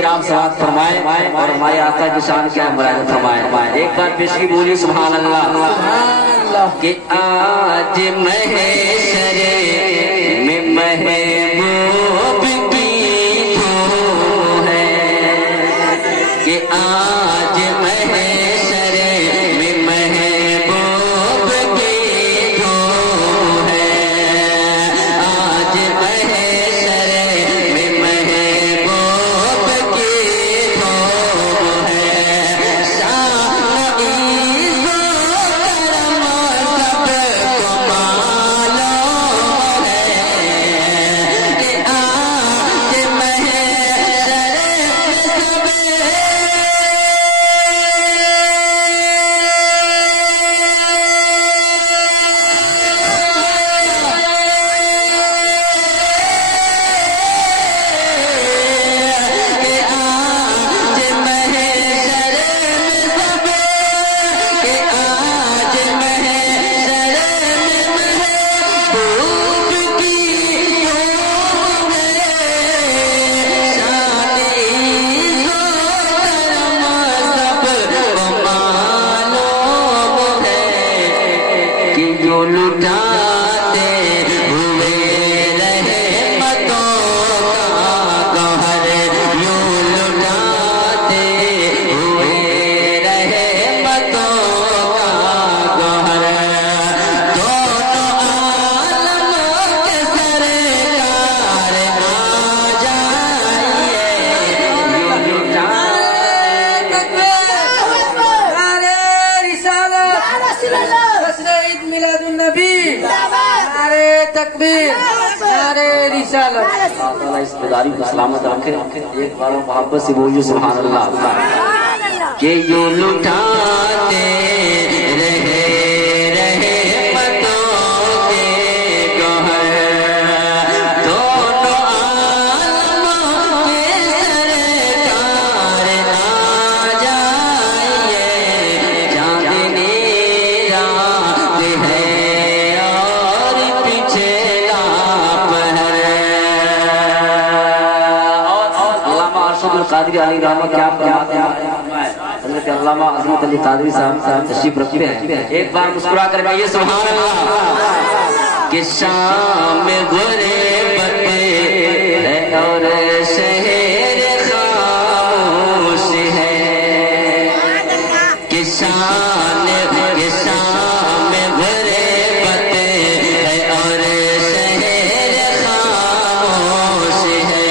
کرام سماعت فرمائیں اور ہمارے آقا کی شان کیا ہے مراجعہ فرمائیں. ایک بار پیشی بولی سبحان اللہ کہ آج محشر میں محبوب کی دھوم ہے کہ آج محشر میں محبوب کی دھوم ہے. آج محشر میں محبوب کی دھوم ہے. شان عزت و کرم سب کو معلوم ہے کہ آج محشر اس بیداری کو سلامت رکھے. ایک بار محبت سے بولیے سبحان اللہ کہ یوں لٹاتے قادری علی رحمہ کیا فرماتے ہیں. حضرت علامہ عظمت علی قادری صاحب تشریف رکھتے ہیں. ایک بار مسکرا کر کہیے سبحان اللہ کہ شام غربت ہے اور شہر خاموش ہے کہ شام غربت ہے اور شہر خاموش ہے.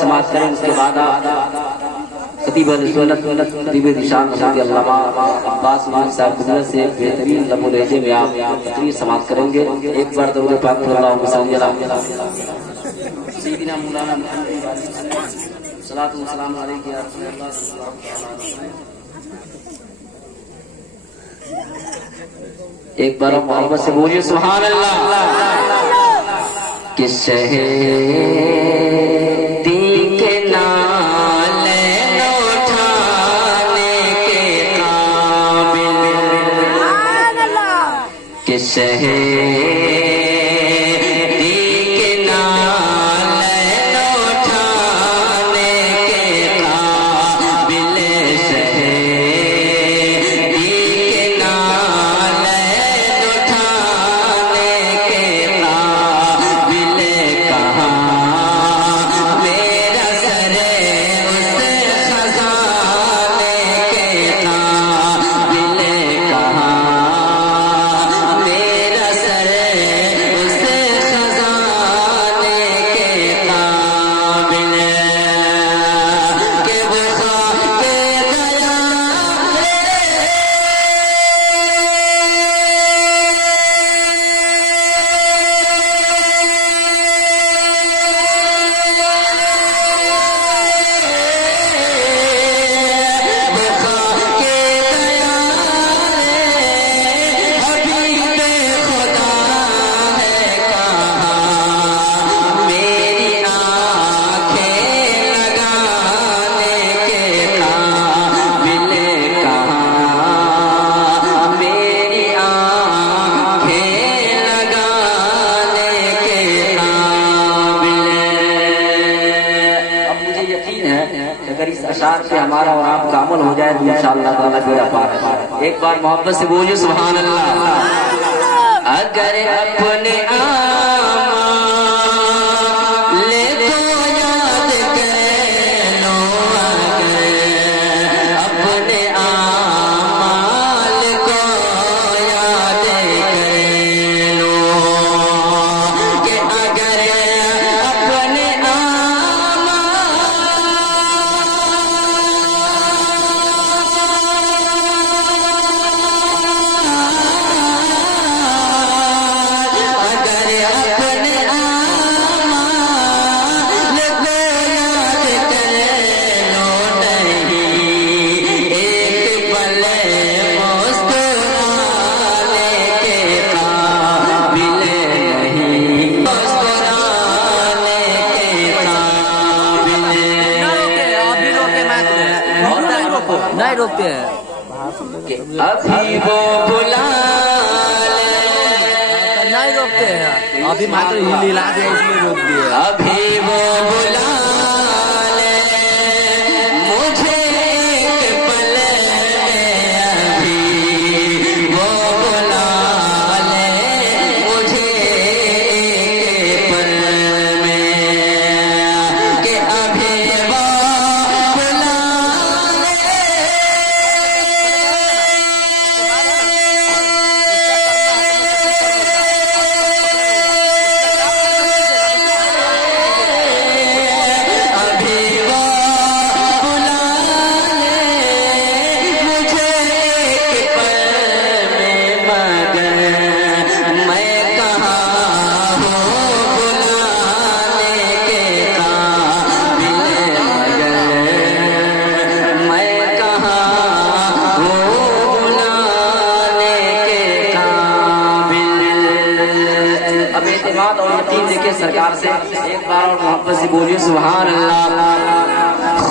سماعت کریں. اس کے بعد خطیب سنت خطیب ذیشان حضرت علامہ عباس میر صاحب قدرت سے بہترین لمحہ لہجے میں آپ تقریر سماعت کریں گے. ایک بار درود پاک اللہم صلی علی سیدنا مولانا صلاۃ و سلام علیک یا رسول اللہ صلی اللہ علیہ وسلم. ایک بار محبت سے بولیے سبحان اللہ. کہ شہیدی کے نالین اٹھانے کے قابل، کہ شہیدی کے نالین اٹھانے کے قابل، شہیدی کے نالین اٹھانے کے قابل، کہاں میرا سر اس خزانے کے قابل، کہاں میرا سر اس خزانے کے قابل، کہ وہ خاک گیا اشعار سے ہمارا اور آپ کا عمل ہو جائے تو انشاءاللہ تعالیٰ بیڑا پار ہے. ایک بار محبت سے بولیے سبحان اللہ. اگر اپنے اعمال کو یاد کر لو، اگر اپنے اعمال کو یاد کر لو، کہ اگر اپنے نہیں روکتے ہیں. ابھی وہ بلا نہیں روکتے ہیں. ابھی ماتر ہلا دے اس میں روک دیے. ابھی وہ بلا لے مجھے ایک پل میں، ابھی وہ بلا لے مجھے ایک پل میں، کہ ابھی وہ بلا اور یقین دیکھیں سرکار سے. ایک بار اور محبت سے بولیے سبحان اللہ.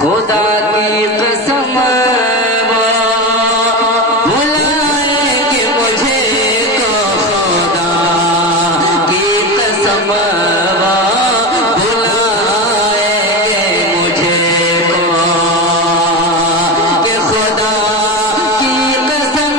خدا کی قسم وہ بلائیں گے مجھے کو، خدا کی قسم وہ بلائیں گے مجھے کو، کہ خدا کی قسم